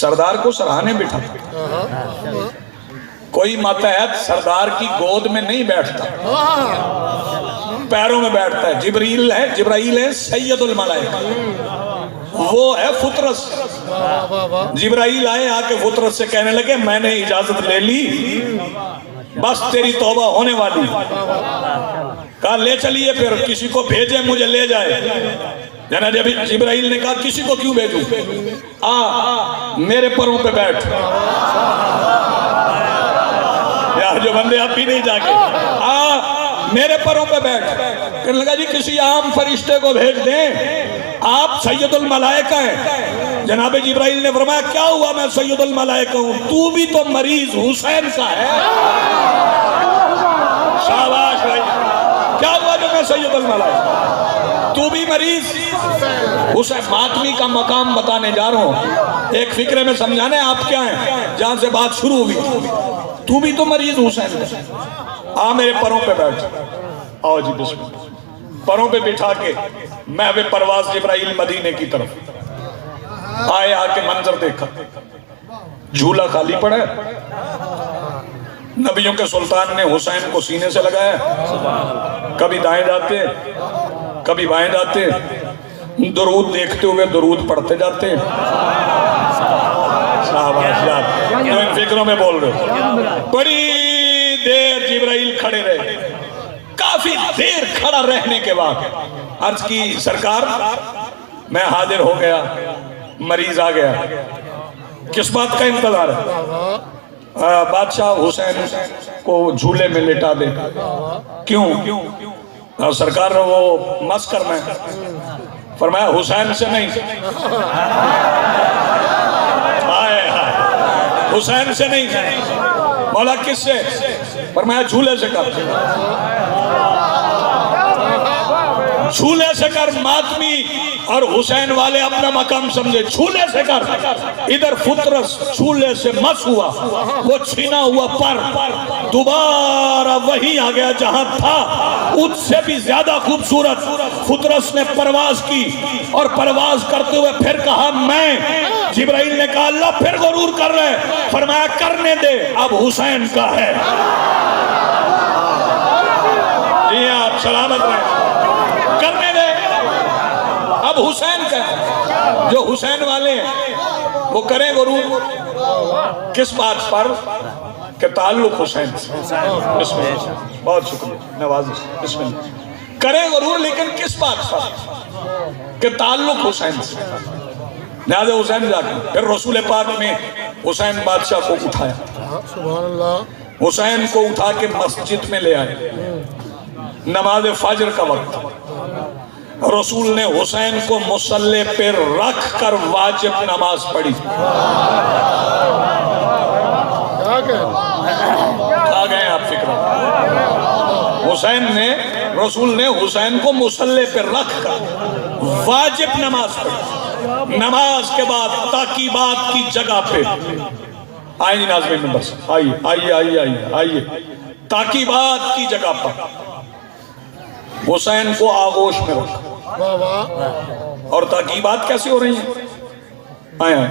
سردار کو سراہنے بٹھاتا ہے۔ کوئی ماتحت سردار کی گود میں نہیں بیٹھتا، پیروں میں بیٹھتا ہے۔ جبرائیل ہے سید الملائکہ، وہ ہے فطرس۔ جبرائیل آئے آ کے فطرس سے کہنے لگے میں نے اجازت لے لی، بس تیری توبہ ہونے والی۔ کہا لے چلیے پھر، کسی کو بھیجے مجھے لے جائے۔ جناب جبرائیل نے کہا کسی کو کیوں بھیجوں، میرے پروں پہ بیٹھ۔ یار جو بندے اب بھی نہیں جاگے، میرے پروں پہ بیٹھ۔ کہنے لگا جی کسی عام فرشتے کو بھیج دیں، آپ سید الملائکہ ہیں۔ جناب جبرائیل نے فرمایا کیا ہوا، میں سید الملائکہ ہوں، تو بھی تو مریض حسین کا ہے۔ شاباش بھائی، کیا ہوا جو میں سید الملائکہ، تو بھی مریض حسین۔ ماتمی کا مقام بتانے جا رہا ہوں، ایک فکرے میں سمجھانے آپ کیا ہیں، جہاں سے بات شروع ہوئی، تو بھی تو مریض حسین کا، میرے پروں پہ بیٹھ۔ آؤ جی بسم اللہ۔ پروں پہ بٹھا کے محو پرواز جبرائیل مدینے کی طرف آئے، آ کے منظر دیکھا، جھولا خالی پڑا ہے۔ نبیوں کے سلطان نے حسین کو سینے سے لگایا، کبھی دائیں جاتے کبھی بائیں جاتے، درود دیکھتے ہوئے درود پڑھتے جاتے۔ جو ان فکروں میں بول رہے، بڑی دیر جبرائیل کھڑے رہے۔ کافی دیر کھڑا رہنے کے بعد عرض کی سرکار میں حاضر ہو گیا، مریض آ گیا، کس بات کا انتظار ہے؟ بادشاہ حسین کو جھولے میں لٹا دے۔ کیوں؟ سرکار وہ مس کرنا ہے۔ فرمایا حسین سے نہیں، حسین سے نہیں، مولا کس سے؟ فرمایا جھولے سے کر، جھولے سے کر۔ ماتمی اور حسین والے اپنا مقام سمجھے، جھولے سے کر۔ ادھر فطرس جھولے سے مس ہوا، وہ چھینا ہوا پر دوبارہ وہی آ گیا جہاں تھا، اس سے بھی زیادہ خوبصورت۔ فطرس نے پرواز کی اور پرواز کرتے ہوئے پھر کہا میں۔ جبرائیل نے کہا اللہ پھر غرور کر رہے، فرمایا کرنے دے، اب حسین کا ہے۔ جی آپ سلامت رہیں، کرنے دے، اب حسین کا ہے۔ جو حسین والے ہیں وہ کریں غرور کس بات پر کہ تعلق حسین سے۔ بسم اللہ، بہت شکریہ نوازش، بسم اللہ۔ کریں غرور لیکن کس بات پر کہ تعلق حسین سے۔ لہذا حسین جا کے پھر رسول پاک نے حسین بادشاہ کو اٹھایا، سبحان اللہ، حسین کو اٹھا کے مسجد میں لے آئے۔ نماز فجر کا وقت، رسول نے حسین کو مصلی پر رکھ کر واجب نماز پڑھی۔ آ گئے آپ فکر، رسول نے حسین کو مصلی پر رکھ کر واجب نماز پڑھی۔ نماز کے بعد تاکیبات کی جگہ پہ آئیے ناظرین نمبر سے، آئیے تاکیبات کی جگہ پر حسین کو آغوش میں رکھا. واہ واہ اور تاکیبات کیسے ہو رہی ہیں؟ آیا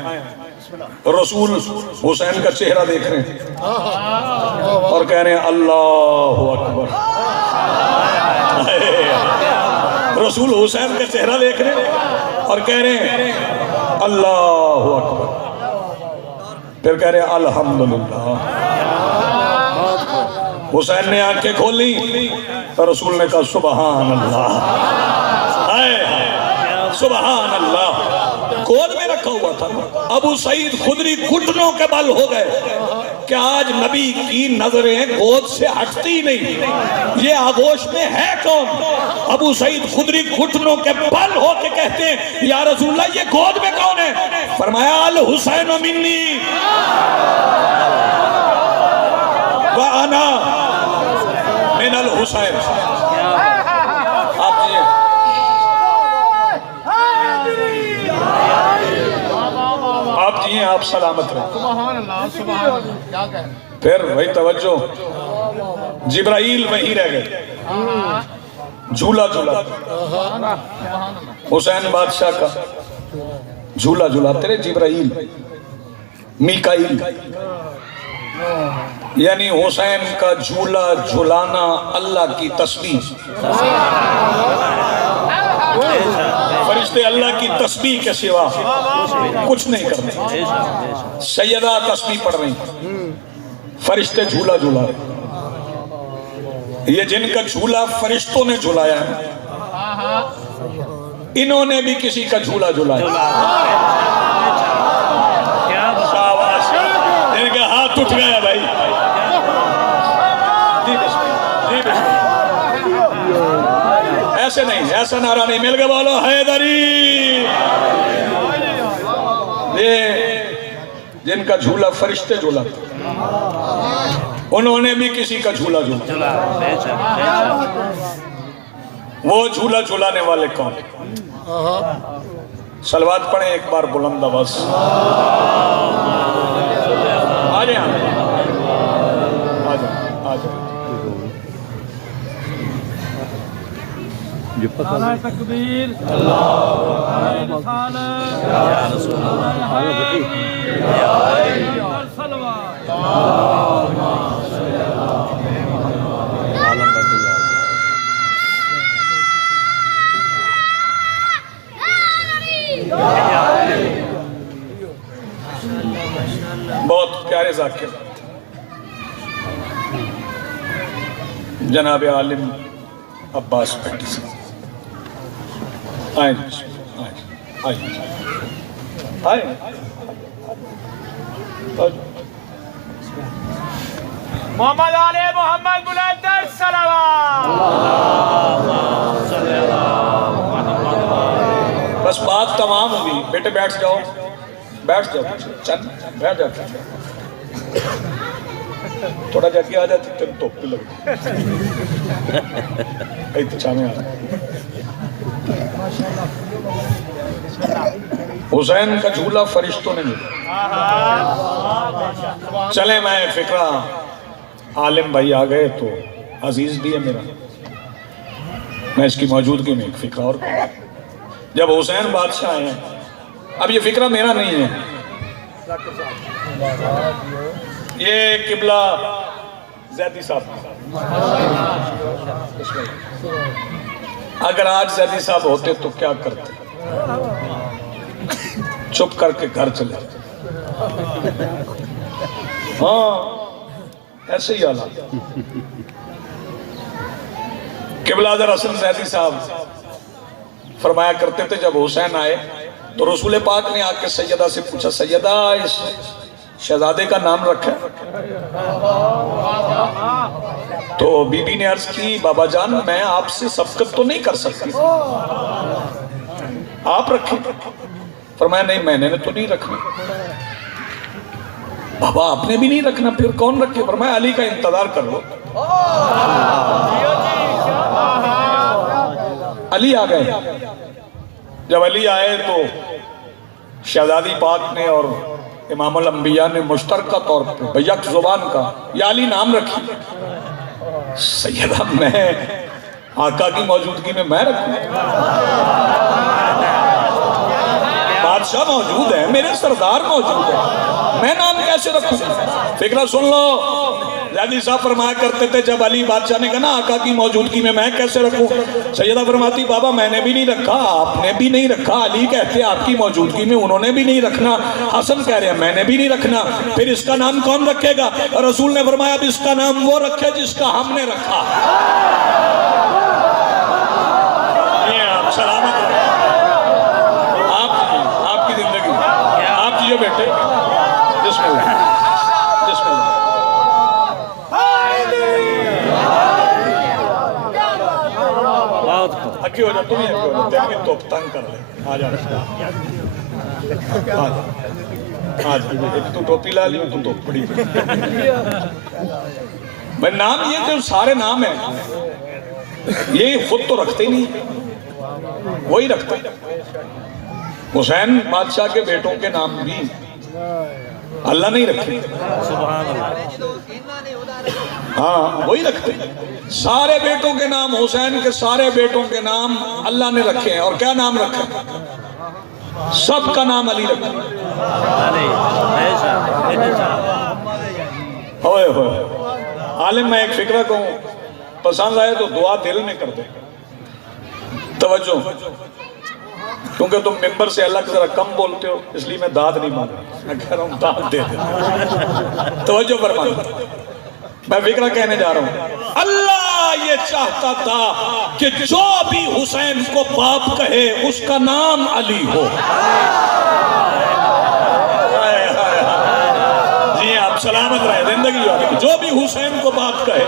رسول حسین کا چہرہ دیکھ رہے ہیں اور کہہ رہے ہیں اللہ اکبر. رسول حسین کا چہرہ دیکھ رہے ہیں اور کہہ رہے ہیں اللہ اکبر. پھر کہہ رہے ہیں الحمدللہ. حسین نے آنکھیں کھولی تو رسول نے کہا سبحان اللہ. سبحان اللہ. گود میں رکھا ہوا تھا. ابو سعید خدری گھٹنوں کے بل ہو گئے کہ آج نبی کی نظریں گود سے ہٹتی نہیں, یہ آغوش میں ہے کون؟ ابو سعید خدری گھٹنوں کے بل ہو کے کہتے ہیں یا رسول اللہ یہ گود میں کون ہے؟ فرمایا الحسین منی وَأَنَا مِنَ الْحُسَيْنِ. آپ جیئے آپ سلامت رہیں. سبحان اللہ سبحان اللہ. کیا کہہ پھر وہی توجہ, جبرائیل وہی رہ گئے, جھولا جھولا حسین بادشاہ کا جھولا جھولاتے رہے جبرائیل میکائیل. یعنی حسین کا جھولا جھولانا اللہ کی تسبیح. فرشتے اللہ کی تسبیح کے سوا کچھ نہیں کرتے. سیدہ تسبیح پڑھ رہی, فرشتے جھولا جھولا رہے. یہ جن کا جھولا فرشتوں نے جھولایا ہے, انہوں نے بھی کسی کا جھولا جھولایا. شاباش, ان کا ہاتھ اٹھ گیا بھائی. ایسے نہیں, ایسا نعرہ نہیں. مل کے بولو حیدری. یہ جن کا جھولا فرشتے جھولا, انہوں نے بھی کسی کا جھولا جھولا. وہ جھولا جھولانے والے کون؟ صلوات پڑھیں ایک بار بلند آواز. آ جائیں آ جائیں. نعرہ تکبیر اللہ رسالت یا رسول اللہ اور صلوات. بہت پیارے ذاکر جناب عالم عباس پیٹی سے آئیں محمد علی محمد بلند صلوات. بس بات تمام ہوگی. بیٹے بیٹھ جاؤ, بیٹھ جاؤ, چل بیٹھ جاتے. تھوڑا جا کے آ جاتی تم تو پہ لگ چاہنے آ. حسین کا جھولا فرشتوں نے جھولا. چلے میں فکرہ, عالم بھائی آ گئے تو عزیز بھی ہے میرا, میں اس کی موجودگی میں ایک فکرہ اور کروں. جب حسین بادشاہ آئے ہیں, اب یہ فکرہ میرا نہیں ہے, یہ قبلہ زیدی صاحب. اگر آج زیدی صاحب ہوتے تو کیا کرتے؟ چپ کر کے گھر چلے جاتے. ہاں ایسے ہی حالات. قبلہ حضرت حسن زیدی صاحب فرمایا کرتے تھے جب حسین آئے تو رسول پاک نے آ کے سیدہ سے پوچھا, سیدہ اس شہزادے کا نام رکھا ہے؟ تو بی بی نے عرض کی بابا جان میں آپ سے سبقت تو نہیں کر سکتی, آپ رکھیں. فرمایا نہیں میں نے تو نہیں رکھنا. بابا آپ نے بھی نہیں رکھنا, پھر کون رکھے؟ فرمایا علی کا انتظار کر لو. علی آ گئے. جب علی آئے تو شہزادی پاک نے اور امام الانبیاء نے مشترکہ طور پر بیک زبان کا یا علی نام رکھی. سیدہ میں آقا کی موجودگی میں میں رکھوں؟ بادشاہ موجود ہے، میرے سردار موجود ہے، میں نام کیسے رکھوں؟ فکرہ سن لو، زیادی صاحب فرمایا کرتے تھے جب علی بادشاہ نے کہا نا آقا کی موجودگی میں کیسے رکھوں؟ سیدہ فرماتی بابا میں نے بھی نہیں رکھا، آپ نے بھی نہیں رکھا، علی کہتے آپ کی موجودگی میں انہوں نے بھی نہیں رکھنا، حسن کہہ رہے ہیں میں نے بھی نہیں رکھنا، پھر اس کا نام کون رکھے گا؟ اور رسول نے فرمایا اب اس کا نام وہ رکھے جس کا ہم نے رکھا۔ آپ سلامت رہے، آپ کی زندگی، آپ جیو بیٹے، بسم اللہ بسم اللہ۔ اکی ہو جا، تم ہی اکی ہو جا، تیرے توپ تنگ کر لے، آ جا آج ایک تو ٹوپی لا لی، تو توپ پڑی۔ بھائی نام یہ جو سارے نام ہیں یہ خود تو رکھتے ہی نہیں، وہی رکھتے۔ حسین بادشاہ کے بیٹوں کے نام بھی اللہ نہیں رکھے، ہاں وہی رکھتے۔ سارے بیٹوں کے نام، حسین کے سارے بیٹوں کے نام اللہ نے رکھے ہیں، اور کیا نام رکھے؟ سب کا نام علی رکھے۔ ہوئے ہوئے عالم میں ایک فکرہ کہوں، پسند آئے تو دعا دل میں کر دے، توجہ، کیونکہ تم ممبر سے اللہ کی ذرا کم بولتے ہو اس لیے میں داد نہیں مانگ رہا، میں کہہ رہا ہوں داد دے دے، توجہ فرمانا۔ میں فکرہ کہنے جا رہا ہوں، اللہ یہ چاہتا تھا کہ جو بھی حسین کو باپ کہے اس کا نام علی ہو۔ جی آپ سلامت رہے، زندگی ہو، جو بھی حسین کو باپ کہے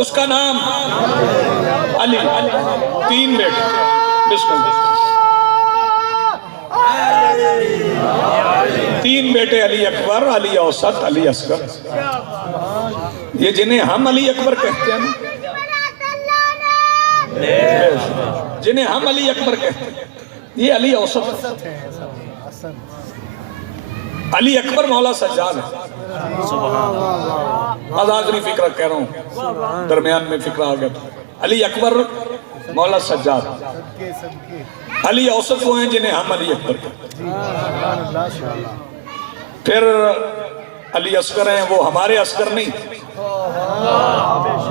اس کا نام علی۔ تین بیٹے، بسم اللہ، تین بیٹے، علی اکبر، علی اوسط، علی اصغر۔ یہ جنہیں ہم علی اکبر کہتے ہیں، جنہیں ہم علی اکبر کہتے ہیں، یہ علی اوسط، علی اکبر مولا سجاد ہے۔ آج نہیں فکرہ کہہ رہا ہوں، درمیان میں فکرہ آ گیا تھا۔ علی اکبر مولا سجاد، علی اوسط وہ ہیں جنہیں ہم علی اکبر کہتے ہیں۔ پھر علی اصغر ہیں، وہ ہمارے اصغر نہیں،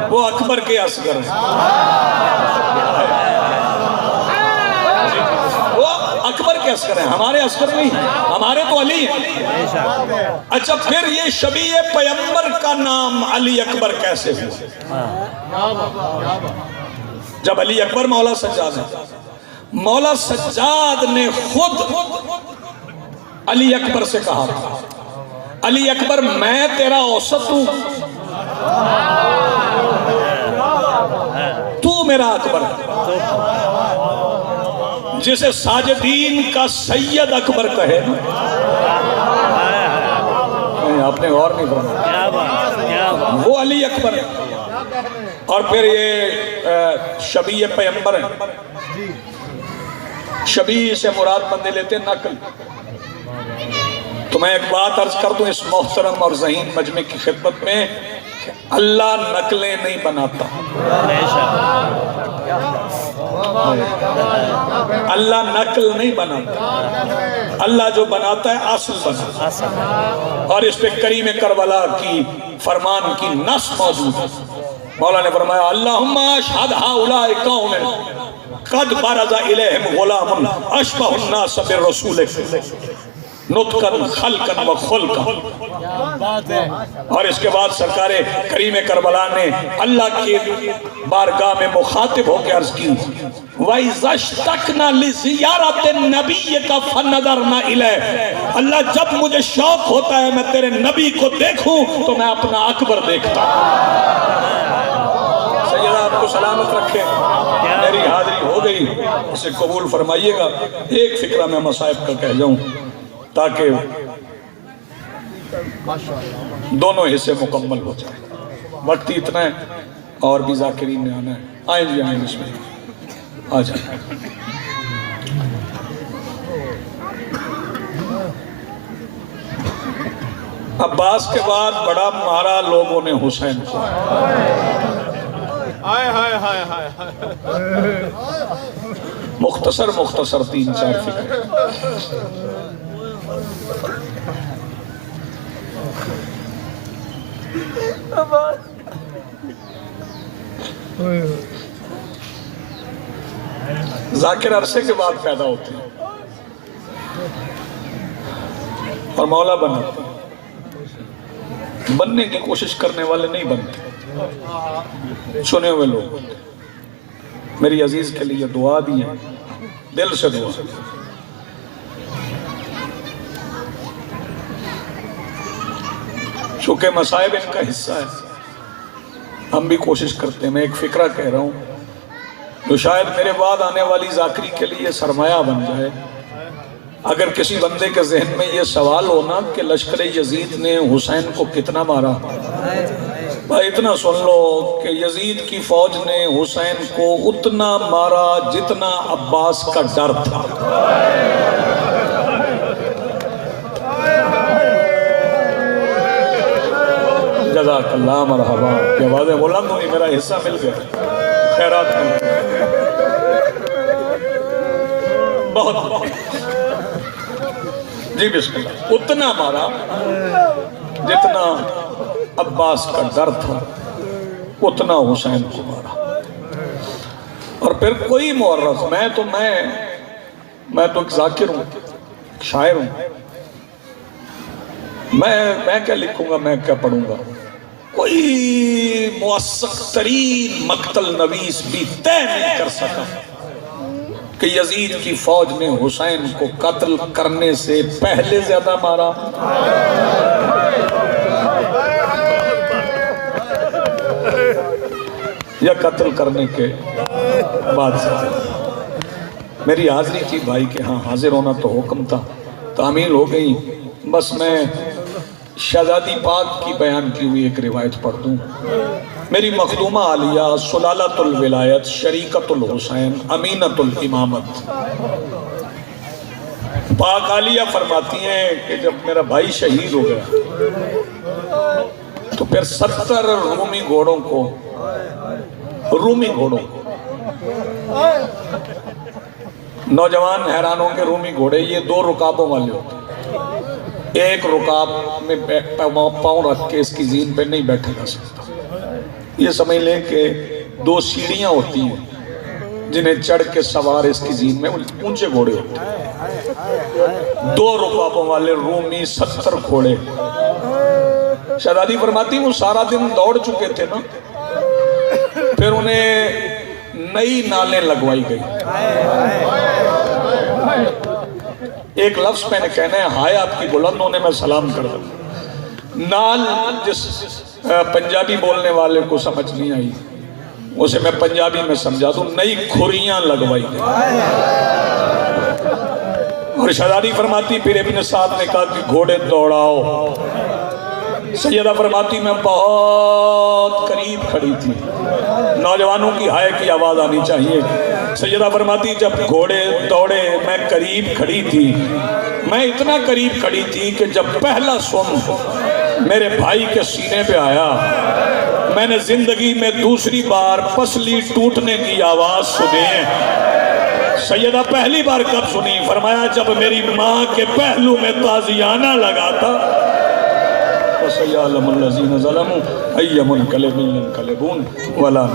وہ اکبر کے اصغر ہیں، وہ اکبر کے اصغر ہیں، ہمارے اصغر نہیں، ہمارے تو علی ہیں۔ اچھا پھر یہ شبیہ پیغمبر کا نام علی اکبر کیسے ہوا؟ جب علی اکبر مولا سجاد ہے، مولا سجاد نے خود علی اکبر سے کہا تھا علی اکبر میں تیرا اوسط ہوں، تو میرا اکبر ہے۔ جسے ساجدین کا سید اکبر کہے، آپ نے غور نہیں فرمایا، وہ علی اکبر ہے۔ اور پھر یہ شبیہ پیغمبر ہے، شبیہ سے مراد بندے لیتے نقل۔ تو میں ایک بات عرض کر دوں اس محترم اور ذہین مجمع کی خدمت میں کہ اللہ نقلیں نہیں بناتا، اللہ نقل نہیں بناتا، اللہ جو بناتا ہے اصل بناتا ہے۔ اور اس پہ کریم کربلا کی فرمان کی نص موجود ہے۔ مولا نے فرمایا اللہم اشہد ہؤلاء قوم قد برز الیہم غلام اشبہ الناس بالرسول نطقاً خلقاً و خلقاً۔ اور اس کے بعد سرکار کریم کربلا نے اللہ کے بارگاہ میں مخاطب ہو کے عرض کی وَإِذَا اشْتَقْنَا لِزِيَارَةِ النَّبِيِّ فَنَظَرْنَا إِلَيْهِ۔ اللہ جب مجھے شوق ہوتا ہے میں تیرے نبی کو دیکھوں تو میں اپنا اکبر دیکھتا ہوں۔ سیدہ آپ کو سلامت رکھے، میری حاضری ہو گئی، اسے قبول فرمائیے گا۔ ایک فکرہ میں مصائب کا کہہ جاؤں تاکہ دونوں حصے مکمل ہو جائے، وقت ہی اتنا ہے اور بھی ذاکرین نے آنا ہے۔ آئیں جی آئیں، اس میں آ جائیں۔ عباس کے بعد بڑا مارا لوگوں نے حسین کو، ہائے ہائے ہائے ہائے ہائے مختصر 3-4 فکر. ذاکر عرصے کے بعد پیدا ہوتے ہیں اور مولا بناتے ہیں. بننے کی کوشش کرنے والے نہیں بنتے، چنے ہوئے لوگ ہوتے ہیں. میری عزیز کے لیے دعا بھی ہے، دل سے دعا. چونکہ مصائب ان کا حصہ ہے، ہم بھی کوشش کرتے ہیں. میں ایک فکرہ کہہ رہا ہوں جو شاید میرے بعد آنے والی ذاکری کے لیے سرمایہ بن جائے. اگر کسی بندے کے ذہن میں یہ سوال ہونا کہ لشکر یزید نے حسین کو کتنا مارا، بھائی اتنا سن لو کہ یزید کی فوج نے حسین کو اتنا مارا جتنا عباس کا ڈر تھا. جزاک اللہ مرحبا. یہ آوازیں بلند ہوئی، میرا حصہ مل گیا، خیرات مل گیا. بہت جی بسم اللہ. اتنا مارا جتنا عباس کا ڈر تھا، اتنا حسین کو مارا. اور پھر کوئی مورخ، میں تو ایک ذاکر ہوں، ایک شاعر ہوں، میں کیا لکھوں گا، میں کیا پڑھوں گا. کوئی موثق ترین مقتل نویس بھی طے نہیں کر سکا کہ یزید کی فوج نے حسین کو قتل کرنے سے پہلے زیادہ مارا یا قتل کرنے کے بعد زیادہ. میری حاضری تھی بھائی کے ہاں، حاضر ہونا تو حکم تھا، تعمیل ہو گئی. بس میں شہزادی پاک کی بیان کی ہوئی ایک روایت پڑھ دوں. میری مخدومہ عالیہ سلالۃ الولایت شریکت الحسین امینت الامامت پاک عالیہ فرماتی ہیں کہ جب میرا بھائی شہید ہو گیا تو پھر 70 رومی گھوڑوں کو نوجوان حیران ہوں کہ رومی گھوڑے یہ 2 رکابوں والے ہوتے ہیں. ایک رکاب میں پاؤں رکھ کے اس کی زین پہ نہیں بیٹھے جا سکتا. یہ سمجھ لیں کہ 2 سیڑھیاں ہوتی ہیں جنہیں چڑھ کے سوار اس کی زین میں اونچے گھوڑے ہوتے ہیں. 2 رکابوں والے رومی 70 گھوڑے. شہزادی فرماتی وہ سارا دن دوڑ چکے تھے نا، پھر انہیں نئی نالیں لگوائی گئی. ایک لفظ میں نے کہنا ہے، ہائے آپ کی بلند ہونے میں سلام کر دوں. نال جس پنجابی بولنے والے کو سمجھ نہیں آئی اسے میں پنجابی میں سمجھا دوں، نئی کھریاں لگوائی گئی. اور شہزادی فرماتی پھر ابن سعد نے کہا کہ گھوڑے دوڑاؤ. سیدہ فرماتی میں بہت قریب کھڑی تھی، نوجوانوں کی ہائے کی آواز آنی چاہیے. سیدہ فرماتی جب گھوڑے دوڑے میں قریب کھڑی تھی، میں اتنا قریب کھڑی تھی کہ جب پہلا سم میرے بھائی کے سینے پہ آیا، میں نے زندگی میں دوسری بار پسلی ٹوٹنے کی آواز سنی. سیدہ پہلی بار کب سنی؟ فرمایا جب میری ماں کے پہلو میں تازیانہ لگا تھا. وَسَيَعْلَمُ الَّذِينَ ظَلَمُوا أَيَّ مُنْقَلِبٍ يَنْقَلِبُونَ وَلَا